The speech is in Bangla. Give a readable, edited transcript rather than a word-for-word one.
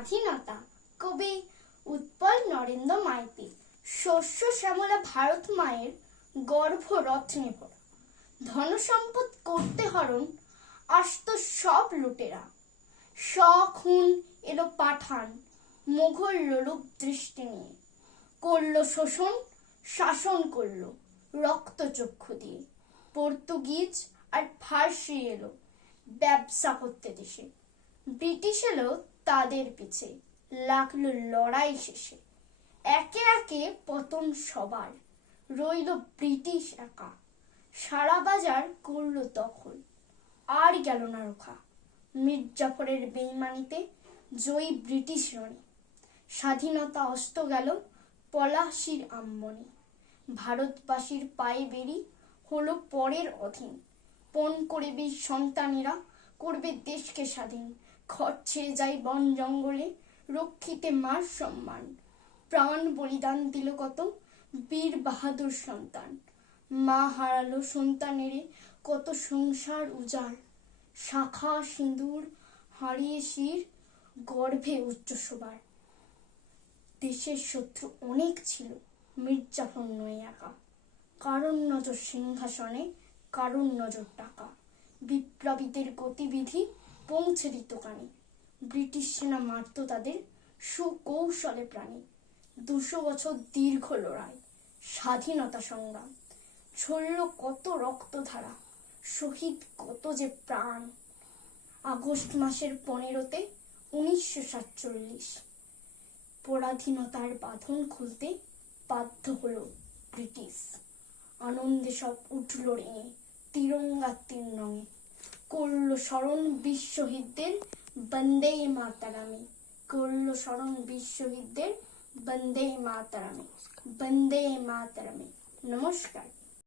স্বাধীনতা কবি উৎপল নরেন্দ্র মাইতি। শস্য শ্যামলা ভারত মায়ের গর্ভ রত্নে ভরা, ধনসম্পদ করতে হরণ আসত সব লুটেরা। খুন এলো পাঠান মোঘল লোলুপ দৃষ্টি নিয়ে, করলো শোষণ শাসন করলো রক্ত চক্ষু দিয়ে। পর্তুগিজ আর ফার্সি এলো ব্যবসা করতে দেশে, ব্রিটিশ এলো তাদের পিছে, লাগলো লড়াই শেষে। একে একে পতন সবার, রইল ব্রিটিশ একা। সারা বাজার করলো দখল, আর গেল না রোখা। মির্জাফরের বেইমানিতে জয়ী ব্রিটিশ রণে, স্বাধীনতা অস্ত গেল পলাশির আম্বনে। ভারতবাসীর পায়ে বেরি হলো পরের অধীন, পণ করে বীর সন্তানেরা করবে দেশকে স্বাধীন। ঘর ছেড়ে যায় বন জঙ্গলে, রক্ষিতে মার সম্মান। প্রাণ বলিদান দিল কত বীর বাহাদুর সন্তান। মা হারালো সন্তানেরে কত সংসার উজাড়, শাখা সিঁদুর হারিয়ে শির গর্ভে উচ্চ শোবার। দেশের শত্রু অনেক ছিল, মির্জাফর নয় একা। কারণ নজর সিংহাসনে, কারণ নজর টাকা। বিপ্লবীদের গতিবিধি পৌঁছে দিত কানে, ব্রিটিশ সেনা মারত তাদের সুকৌশলে প্রাণে। 200 বছর দীর্ঘ লড়াই, স্বাধীনতা সংগ্রাম, ঝরল কত রক্তধারা, শহীদ কত যে প্রাণ। আগস্ট মাসের 15-তে 1947 পরাধীনতার বাঁধন খুলতে বাধ্য হলো ব্রিটিশ। আনন্দে সব উঠল রেঙে, তিরঙ্গা 3 রঙে। করলো স্মরণ বীর শহীদদের, বন্দে মাতরমে। করলো স্মরণ বীর শহীদদের, বন্দে মাতরমে, বন্দে মাতরমে। নমস্কার।